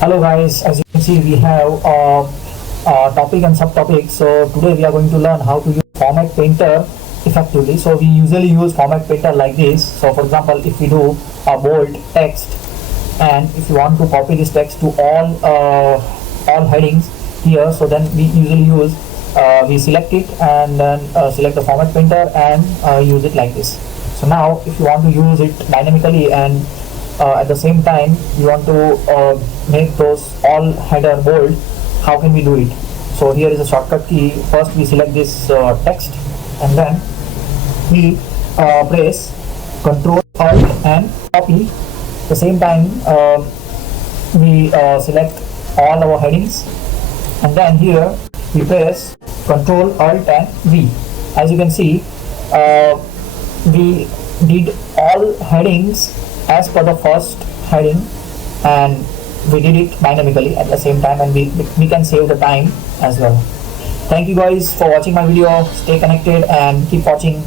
Hello guys, as you can see we have a topic and subtopic. So today we are going to learn how to use format painter effectively. So we usually use format painter like this. So for example, if we do a bold text and if you want to copy this text to all headings here, so then we usually use we select it and then select the format painter and use it like this. So now if you want to use it dynamically and at the same time you want to make those all header bold, how can we do it? So here is a shortcut key. First we select this text and then we press Ctrl Alt and copy. At the same time we select all our headings and then here we press Ctrl Alt and V. As you can see, we did all headings as per the first heading and we did it dynamically at the same time, and we can save the time as well. Thank you guys for watching my video. Stay connected and keep watching